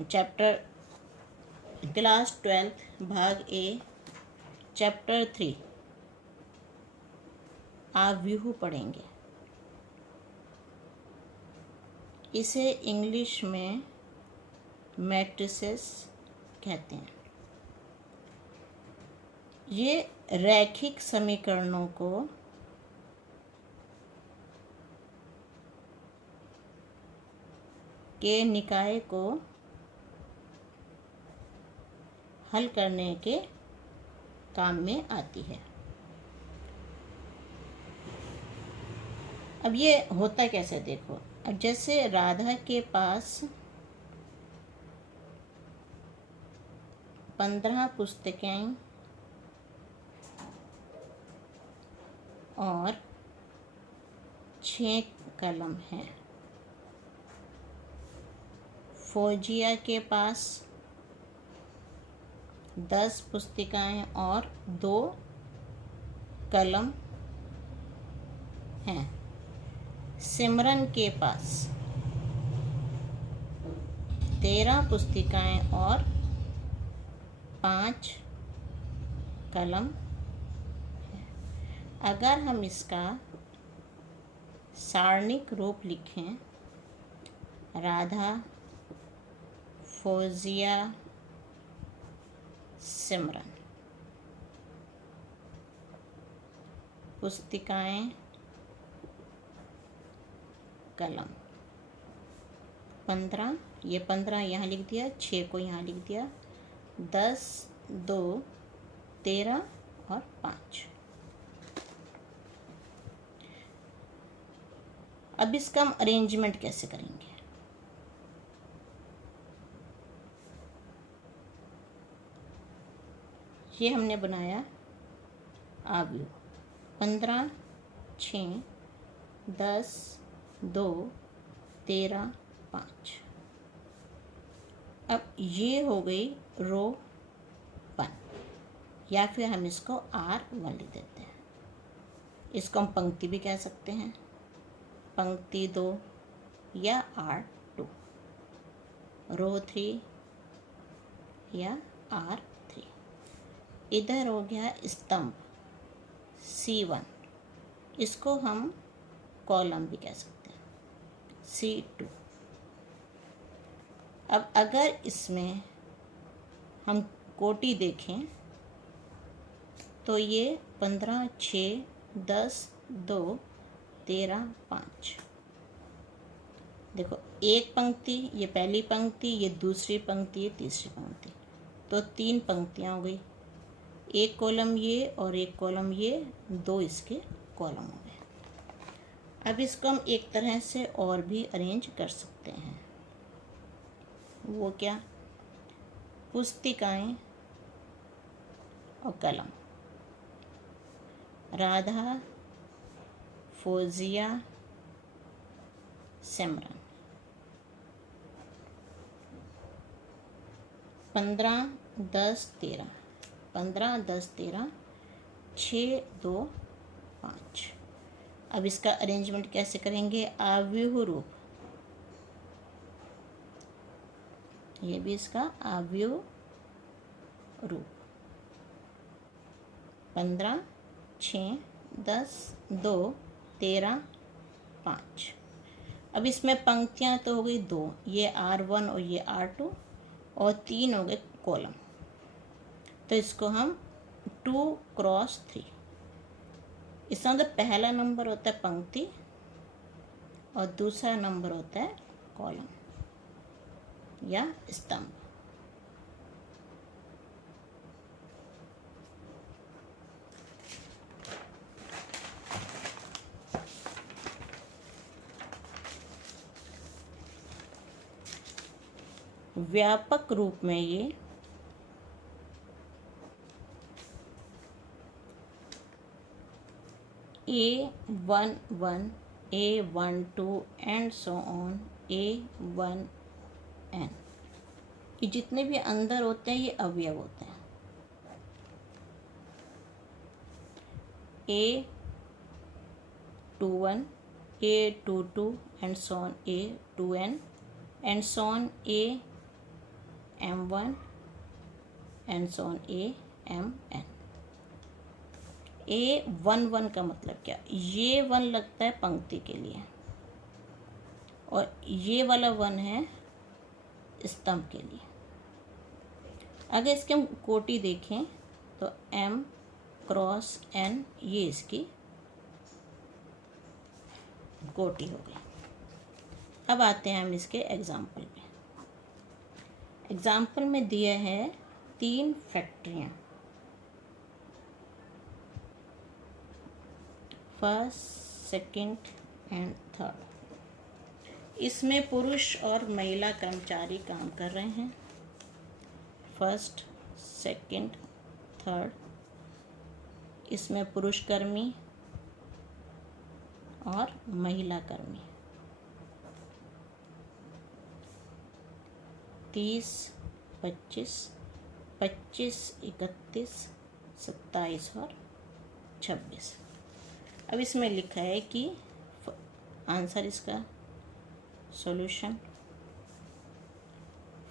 Chapter class 12 भाग ए chapter 3 आव्यूह पढ़ेंगे। इसे इंग्लिश में मैट्रिसेस कहते हैं। ये रैखिक समीकरणों को के निकाय को हल करने के काम में आती है। अब ये होता कैसे देखो। अब जैसे राधा के पास 15 पुस्तकें और 6 कलम हैं। फौजिया के पास 10 पुस्तिकाएं और 2 कलम हैं। सिमरन के पास 13 पुस्तिकाएं और 5 कलम हैं। अगर हम इसका सारणिक रूप लिखें, राधा, फौजिया, सिमरन, पुस्तिकाएं, कलम, 15, ये 15 यहाँ लिख दिया, 6 को यहाँ लिख दिया, 10, 2, 13 और 5। अब इसका हम अरेंजमेंट कैसे करेंगे। ये हमने बनाया आव्यूह 15, 6, 10, 2, 13, 5। अब ये हो गई रो 1, या फिर हम इसको R1 लिख देते हैं। इसको हम पंक्ति भी कह सकते हैं, पंक्ति 2 या R2, रो 3 या R3। इधर हो गया स्तंभ C1, इसको हम कॉलम भी कह सकते हैं C2। अब अगर इसमें हम कोटि देखें तो ये 15, 6, 10, 2, 13, 5। देखो, एक पंक्ति, ये पहली पंक्ति, ये दूसरी पंक्ति, ये तीसरी पंक्ति, तो 3 पंक्तियाँ हो गई। एक कॉलम ये और एक कॉलम ये, 2 इसके कॉलम हो गए। अब इसको हम एक तरह से और भी अरेंज कर सकते हैं। वो क्या, पुस्तिकाएं और कलम, राधा, फौजिया, सिमरन, 15, 10, 13, 15, 10, 13, 6, 2, 5। अब इसका अरेंजमेंट कैसे करेंगे, आव्यूह रूप। ये भी इसका आव्यूह रूप, 15, 6, 10, 2, 13, 5। अब इसमें पंक्तियां तो हो गई 2, ये R1 और ये R2, और 3 हो गए कॉलम। तो इसको हम 2 क्रॉस 3, इसका मतलब पहला नंबर होता है पंक्ति और दूसरा नंबर होता है कॉलम या स्तंभ। व्यापक रूप में ये A11, A12 and so on, A1n, ये जितने भी अंदर होते हैं ये अवयव होते हैं। A21, A22 and so on, A2n and so on, A M1 and so on AMN। A11 का मतलब क्या, ये 1 लगता है पंक्ति के लिए और ये वाला 1 है स्तंभ के लिए। अगर इसके हम कोटि देखें तो M क्रॉस N ये इसकी कोटि हो गई। अब आते हैं हम इसके एग्जाम्पल पे। एग्जाम्पल में दिया है 3 फैक्ट्रियाँ, फर्स्ट, सेकंड एंड थर्ड। इसमें पुरुष और महिला कर्मचारी काम कर रहे हैं। फर्स्ट, सेकंड, थर्ड, इसमें पुरुष कर्मी और महिला कर्मी। 30, 25, 25, 31, 27 और 26। अब इसमें लिखा है कि आंसर इसका सॉल्यूशन।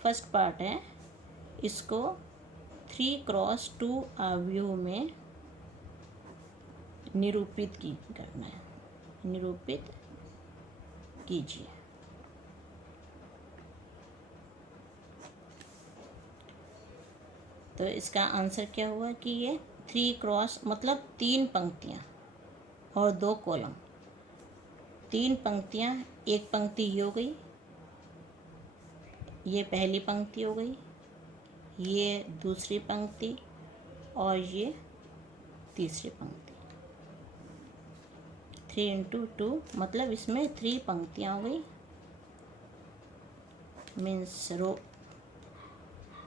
फर्स्ट पार्ट है, इसको 3x2 आव्यूह में निरूपित करना है। निरूपित कीजिए। तो इसका आंसर क्या हुआ कि ये 3x मतलब 3 पंक्तियाँ और 2 कॉलम। 3 पंक्तियाँ, एक पंक्ति ये हो गई, ये पहली पंक्ति हो गई, ये दूसरी पंक्ति और ये तीसरी पंक्ति। 3 × 2 मतलब इसमें 3 पंक्तियाँ हो गई, मीन्स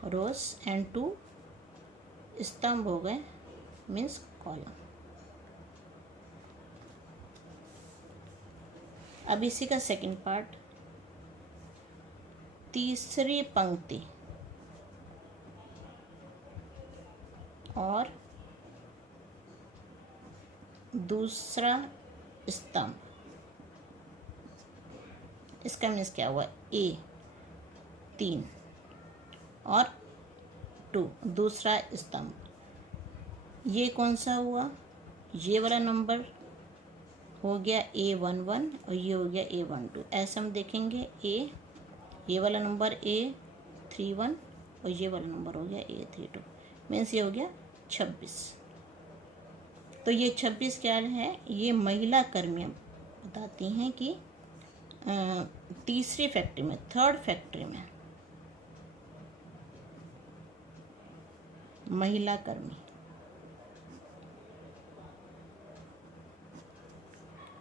रोज एंड 2 स्तंभ हो गए, मीन्स कॉलम। अब इसी का सेकंड पार्ट, तीसरी पंक्ति और दूसरा स्तंभ। इसका मीन्स क्या हुआ, A 3 और 2 दूसरा स्तंभ। ये कौन सा हुआ, ये वाला नंबर हो गया A11 और ये हो गया A12। ऐसे हम देखेंगे, ये वाला नंबर A31 और ये वाला नंबर हो गया A32, मीन्स ये हो गया 26। तो ये 26 क्या है, ये महिला कर्मियाँ बताती हैं कि तीसरी फैक्ट्री में, थर्ड फैक्ट्री में महिला कर्मी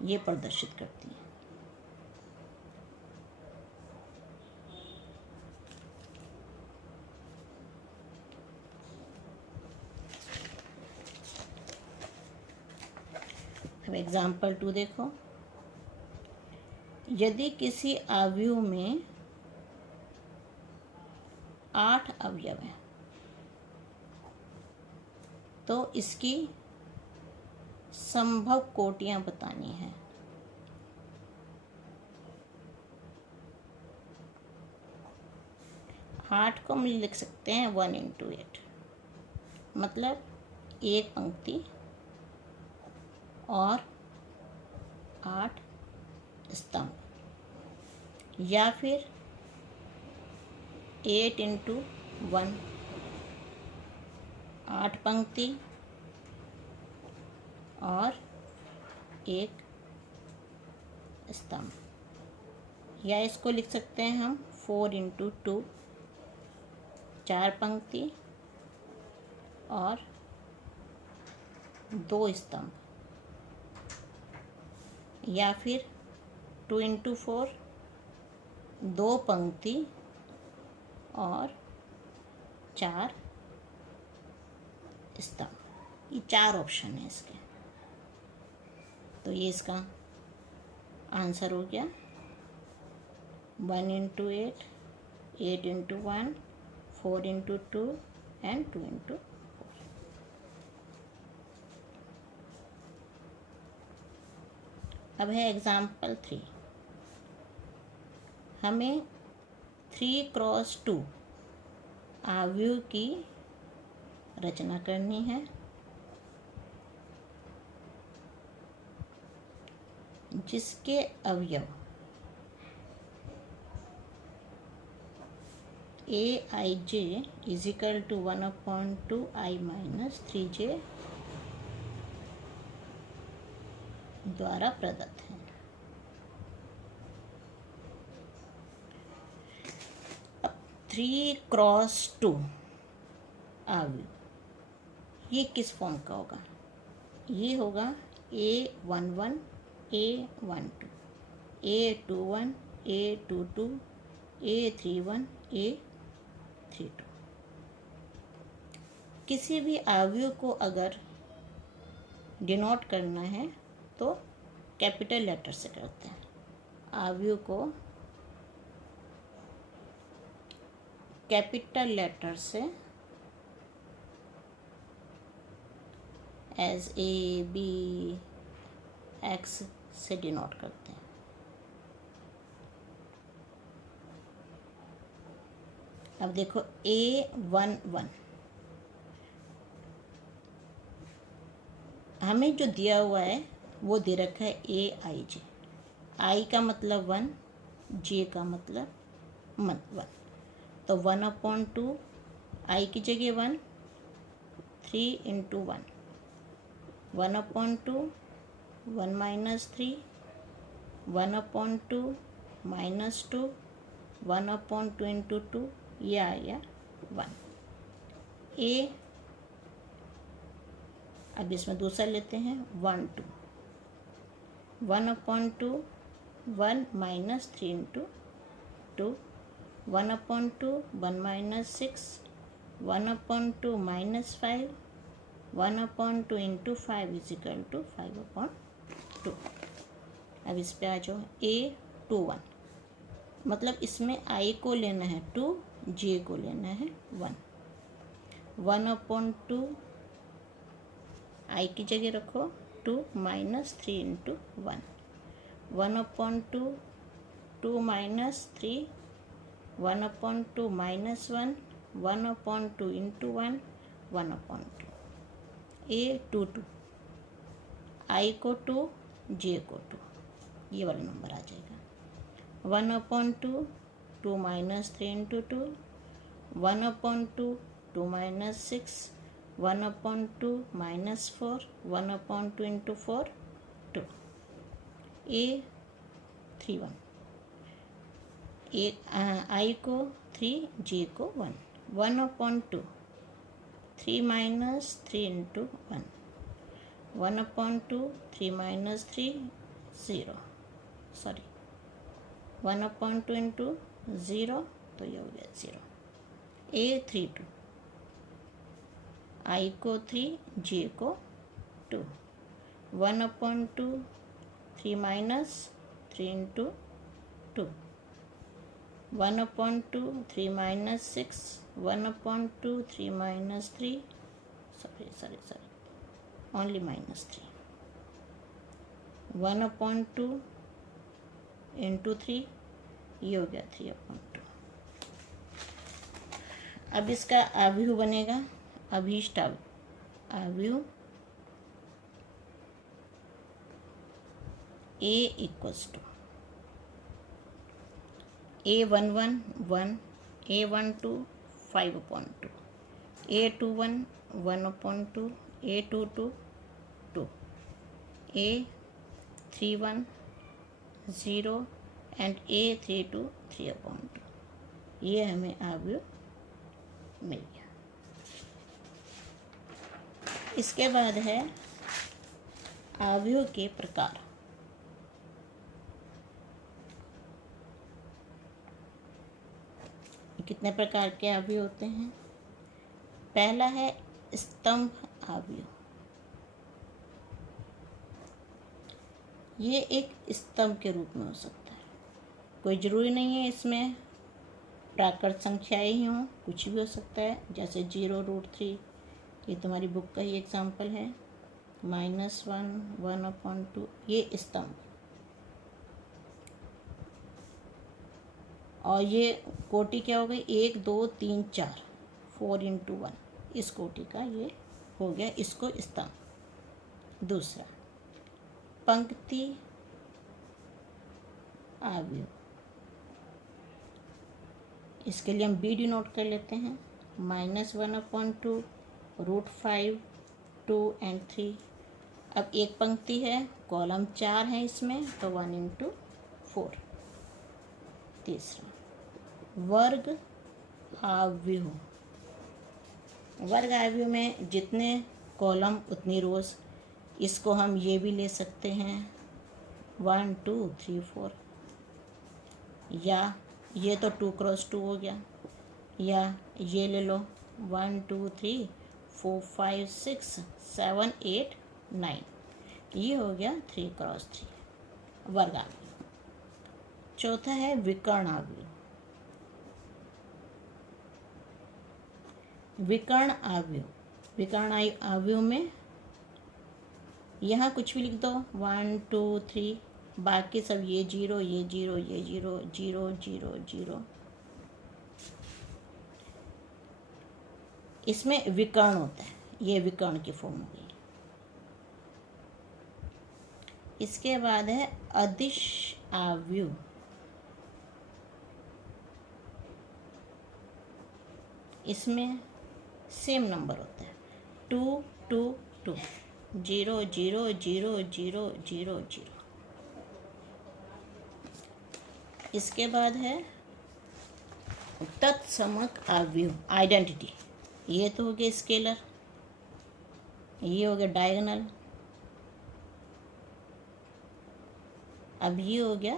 ये प्रदर्शित करती हैं। अब एग्जाम्पल 2 देखो। यदि किसी अवयव में 8 अवयव हैं तो इसकी संभव कोटियां बतानी है। आठ को हम लिख सकते हैं 1 × 8, मतलब एक पंक्ति और 8 स्तंभ, या फिर 8 × 1 8 पंक्ति और एक स्तंभ, या इसको लिख सकते हैं हम 4 × 2 4 पंक्ति और 2 स्तंभ, या फिर 2 × 4 2 पंक्ति और 4 स्तंभ। ये 4 ऑप्शन है इसके। तो ये इसका आंसर हो गया 1 × 8, 8 × 1, 4 × 2 एंड 2 × 4। अब है एग्जाम्पल 3। हमें 3 × 2 अवयव की रचना करनी है जिसके अवयव aij is equal to 1/2 i - 3j द्वारा प्रदत्त है। अब 3x2 अवयव ये किस फॉर्म का होगा? ये होगा a11 a12 a21 a22 a31 a32। किसी भी अवयव को अगर डिनोट करना है तो कैपिटल लेटर से करते हैं। अवयव को कैपिटल लेटर से एज ए बी एक्स से डिनोट करते हैं। अब देखो a11 हमें जो दिया हुआ है वो दे रखा है aij। i का मतलब 1, j का मतलब 1। तो 1/2 i की जगह 1, 3 × 1 1/2 1 - 3 1/2 -2 1/2 × 2 ये आ गया 1। अब इसमें दूसरा लेते हैं 1 2 1/2 1 - 3 × 2 1/2 1 - 6 1/2 -5 1/2 × 5 इज इक्वल टू 5/2। अब इस पे आ जाओ a21 मतलब इसमें i को लेना है 2, j को लेना है 1। 1/2 i की जगह रखो 2 - 3 × 1 1/2 2 - 3 1/2 -1 1/2 × 1 1/2 a22 i को 2 j को 2 ये वाला नंबर आ जाएगा। 1/2 2 - 3 × 2 1/2 2 - 6 1/2 -4 1/2 × 4 2 a31 i को 3 j को 1 1/2 3 - 3 × 1 1/2 3 - 3 0 सॉरी 1/2 × 0 तो ये हो गया 0। a32 i को 3 j को 2 1/2 3 - 3 × 2 1/2 3 - 6 1/2 3 - 3 sorry only -3 1/2 × 3 ये हो गया 3/2। अब इसका अवयव बनेगा अभीष्ट अवयव a equals to a11 1 a12 5/2 a21 1/2 a22 2 a31 0 and a32 3/2। ये हमें अवयव मिल गया। इसके बाद है अवयव के प्रकार। कितने प्रकार के अवयव होते हैं? पहला है स्तंभ अवयव। ये एक स्तंभ के रूप में हो सकता है, कोई ज़रूरी नहीं है इसमें प्राकृत संख्याएं ही हों, कुछ भी हो सकता है। जैसे 0√3 ये तुम्हारी बुक का ही एग्जाम्पल है, -1 1/2 ये स्तंभ। और ये कोटि क्या हो गई 1 2 3 4 4 × 1 इस कोटि का ये हो गया, इसको स्तंभ। दूसरा पंक्ति अवयव, इसके लिए हम बी डिनोट कर लेते हैं, -1/2 √5 2 और 3। अब एक पंक्ति है, कॉलम 4 है इसमें, तो 1 × 4। तीसरा वर्ग अवयव, वर्ग अवयव में जितने कॉलम उतनी रोज, इसको हम ये भी ले सकते हैं 1 2 3 4, या ये तो 2 × 2 हो गया, या ये ले लो 1 2 3 4 5 6 7 8 9, ये हो गया 3 × 3 वर्ग अवयव। चौथा है विकर्ण अवयव। विकर्ण अवयव, विकर्ण अवयव में यहाँ कुछ भी लिख दो 1 2 3, बाकी सब ये 0 ये 0 ये 0 0 0 0। इसमें विकर्ण होता है, ये विकर्ण की फॉर्म हो गई। इसके बाद है अदिश अवयव। इसमें सेम नंबर होता है 2 2 2 0 0 0 0 0 0। इसके बाद है तत्समक अवयव, आइडेंटिटी। ये तो हो गया स्केलर, ये हो गया डायगोनल, अब ये हो गया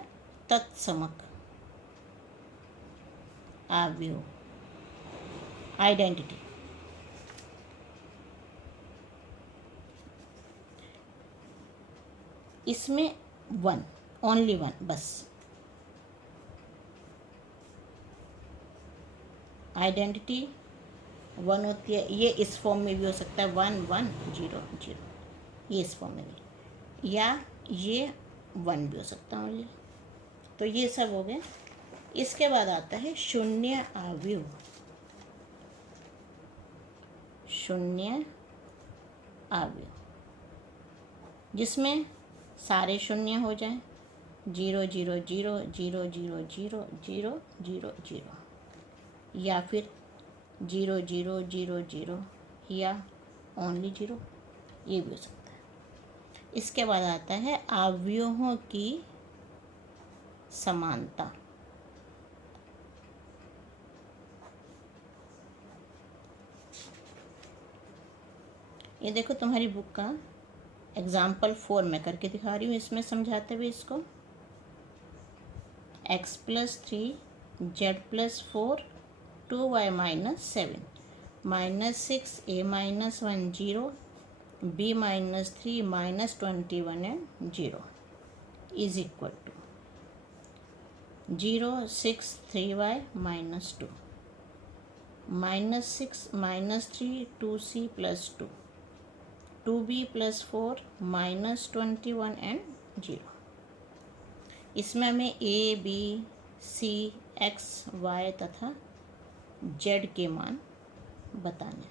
तत्समक अवयव, आइडेंटिटी। इसमें 1, ओनली 1 बस। आइडेंटिटी 1 होती है, ये इस फॉर्म में भी हो सकता है 1 1 0 0, ये इस फॉर्म में भी, या ये 1 भी हो सकता है ओनली। तो ये सब हो गए। इसके बाद आता है शून्य अवयव। शून्य अवयव जिसमें सारे शून्य हो जाएं, 0 0 0 0 0 0 0 0 0, या फिर 0 0 0 0, या ओनली 0, ये भी हो सकता है। इसके बाद आता है अवयवों की समानता। ये देखो तुम्हारी बुक का एग्जाम्पल 4 में करके दिखा रही हूँ, इसमें समझाते हुए इसको। x + 3 z + 4 2y - 7 -6 a - 1 0 b - 3 -21 and 0 is equal to 0 6 3y - 2 -6 -3 2c + 2 2b + 4 -21 and 0। इसमें हमें a b c x y तथा z के मान बताने।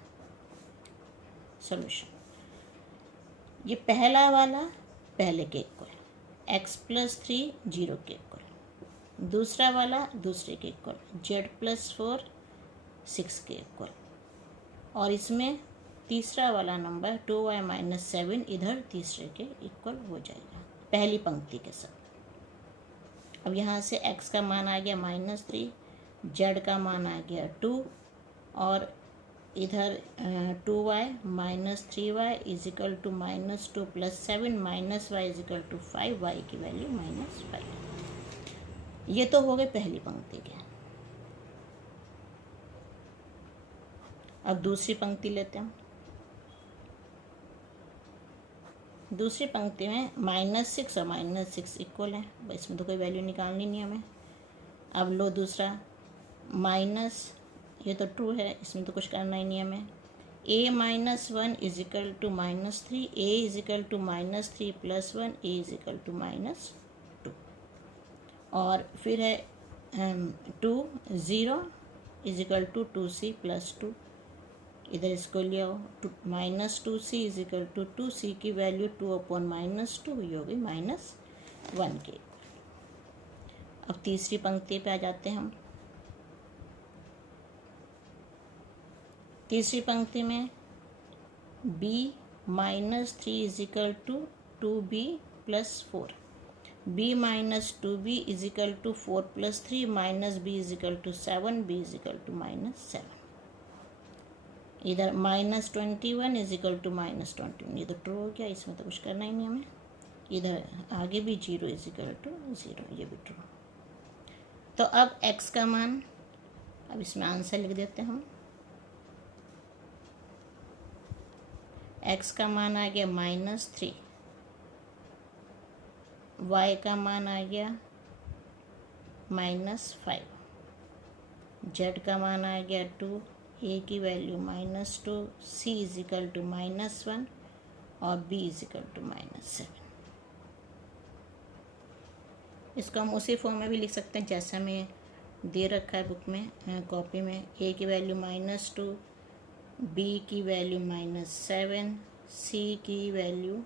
सॉल्यूशन, ये पहला वाला पहले के इक्वल, x + 3 0 के इक्वल, दूसरा वाला दूसरे के इक्वल, z + 4 6 के इक्वल, और इसमें तीसरा वाला नंबर 2y - 7 इधर तीसरे के इक्वल हो जाएगा पहली पंक्ति के साथ। अब यहाँ से x का मान आ गया -3, z का मान आ गया 2, और इधर 2y - 3y = -2 + 7 -y = 5, y की वैल्यू -5। ये तो हो गए पहली पंक्ति के। अब दूसरी पंक्ति लेते हैं। दूसरी पंक्ति में -6 और -6 इक्वल है, इसमें तो कोई वैल्यू निकालनी नहीं हमें। अब लो दूसरा माइनस, ये तो ट्रू है, इसमें तो कुछ करना ही नहीं हमें। a - 1 = -3, a = -3 + 1, a = -2, और फिर है 2 0 = 2c + 2, इधर इसको ले आओ, -2c is equal to 2c की वैल्यू 2/-2 ये हो गई -1 के। अब तीसरी पंक्ति पे आ जाते हैं हम। तीसरी पंक्ति में b -3 is equal to 2b + 4, b -2b is equal to 4 + 3 -b is equal to 7, b is equal to -7। इधर -21 इज इक्वल टू -21, ये तो ट्रू हो गया, इसमें तो कुछ करना ही नहीं हमें। इधर आगे भी 0 इज इक्वल टू 0, ये भी ट्रू। तो अब x का मान, अब इसमें आंसर लिख देते हैं हम। x का मान आ गया -3, y का मान आ गया -5, z का मान आ गया 2, a की value -2, c is equal to -1 और b इज इक्वल टू -7। इसको हम उसी फॉर्म में भी लिख सकते हैं जैसा हमें दे रखा है बुक में, कॉपी में। a की वैल्यू -2, b की वैल्यू -7, c की वैल्यू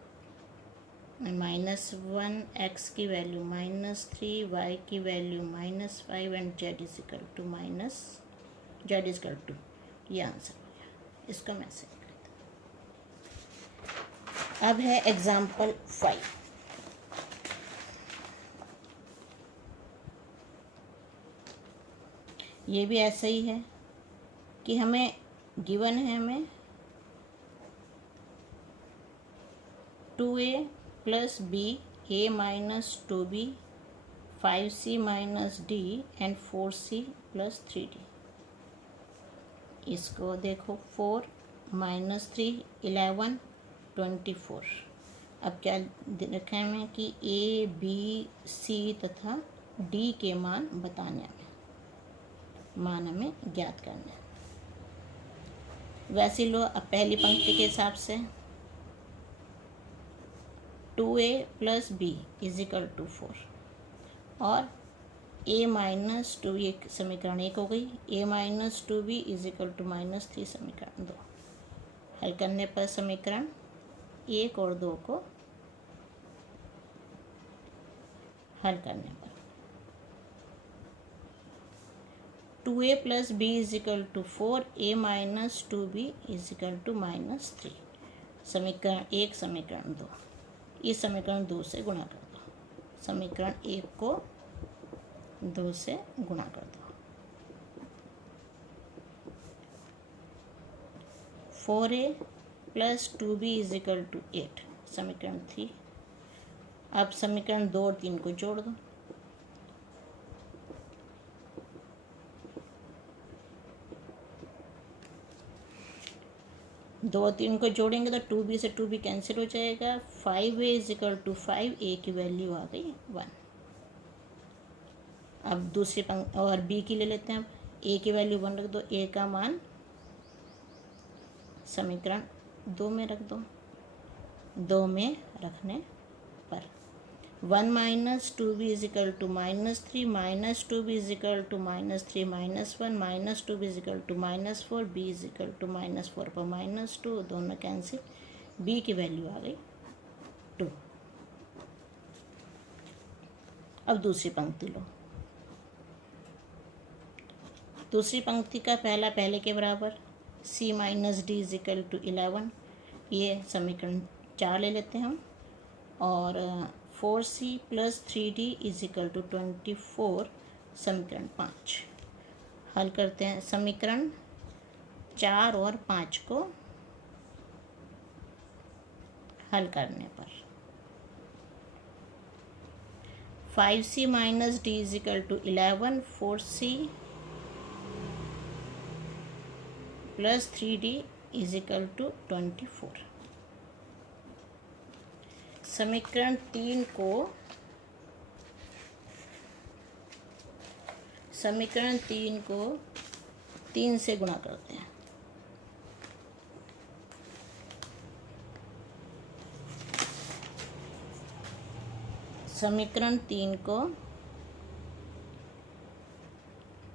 -1, x की वैल्यू -3, y की value -5 and z is equal to ये आंसर हो गया। इसको मैं ऐसे लिख लेता हूँ। अब है एग्जाम्पल 5। ये भी ऐसा ही है कि हमें गिवन है, हमें 2a + b, a - 2b, 5c - d and 4c + 3d। इसको देखो, 4 - 3 11 24। अब क्या रखा है हमें कि a, b, c तथा d के मान बताने हैं, मान हमें ज्ञात करना है। वैसे लो, अब पहली पंक्ति के हिसाब से 2a + b is equal to 4 और a - 2, ये समीकरण 1 हो गई। a - 2b is equal to -3 समीकरण 2। हल करने पर समीकरण 1 और 2 को हल करने पर 2a + b is equal to 4, a - 2b is equal to -3। समीकरण 1 समीकरण 2, इस समीकरण 2 से गुणा कर दो। समीकरण 1 को 2 से गुणा कर दो। 4a + 2b is equal to 8 समीकरण 3। अब समीकरण 2 और 3 को जोड़ दो। दो और 3 को जोड़ेंगे तो 2b से 2b कैंसिल हो जाएगा। 5a is equal to 5, a की वैल्यू आ गई 1। अब दूसरी पंक्ति और b की ले लेते हैं। अब a की वैल्यू 1 रख दो, a का मान समीकरण 2 में रख दो। 2 में रखने पर 1 - 2b is equal to -3, -2b is equal to -3 -1, -2b is equal to -4, b is equal to -4 पर -2, दोनों कैंसिल। b की वैल्यू आ गई 2। अब दूसरी पंक्ति लो। दूसरी पंक्ति का पहला पहले के बराबर, c - d is equal to 11, ये समीकरण 4 ले लेते हैं हम। और 4c + 3d is equal to 24 समीकरण 5। हल करते हैं समीकरण 4 और 5 को हल करने पर 5c - d is equal to 11, 4c + 3d is equal to 24। समीकरण 3 को 3 से गुणा करते हैं। समीकरण 3 को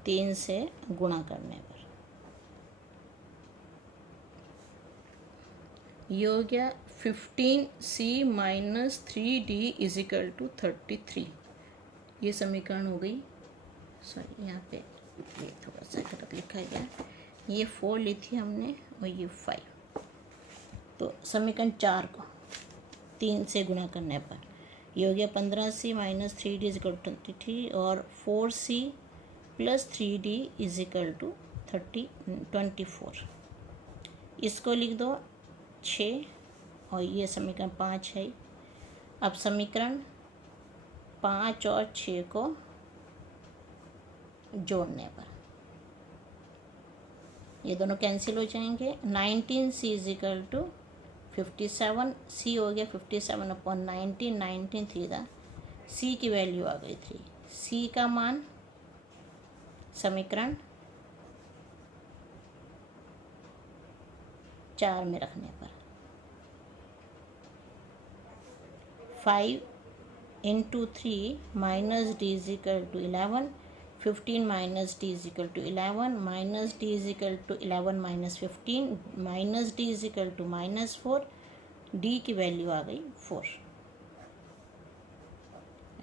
3 से गुणा करने पर ये हो गया 15c minus 3d is equal to 33। ये समीकरण हो गई। सॉरी, यहाँ पे ये थोड़ा सा गलत लिखा गया। ये 4 ली थी हमने और ये 5। तो समीकरण 4 को 3 से गुणा करने पर ये हो गया 15c minus 3d is equal to 23 और 4c plus 3d is equal to 24। इसको लिख दो 6 और ये समीकरण 5 है। अब समीकरण 5 और 6 को जोड़ने पर ये दोनों कैंसिल हो जाएंगे। 19c is equal to 57। c हो गया 57 अपॉन 19, 19 3 था, c की वैल्यू आ गई 3। c का मान समीकरण 4 में रखने पर 5 into 3 minus d is equal to 11, 15 minus d is equal to 11, minus d is equal to 11 minus 15, minus d is equal to -4, d की वैल्यू आ गई 4।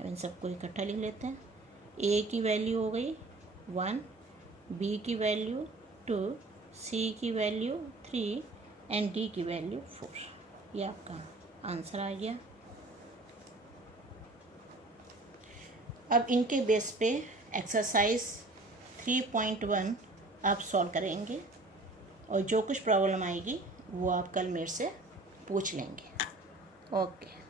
अब इन सबको इकट्ठा लिख लेते हैं। ए की वैल्यू हो गई 1, बी की वैल्यू 2, सी की वैल्यू 3 एंड डी की वैल्यू 4। ये आपका आंसर आ गया। अब इनके बेस पे एक्सरसाइज 3.1 आप सॉल्व करेंगे और जो कुछ प्रॉब्लम आएगी वो आप कल मेरे से पूछ लेंगे। ओके।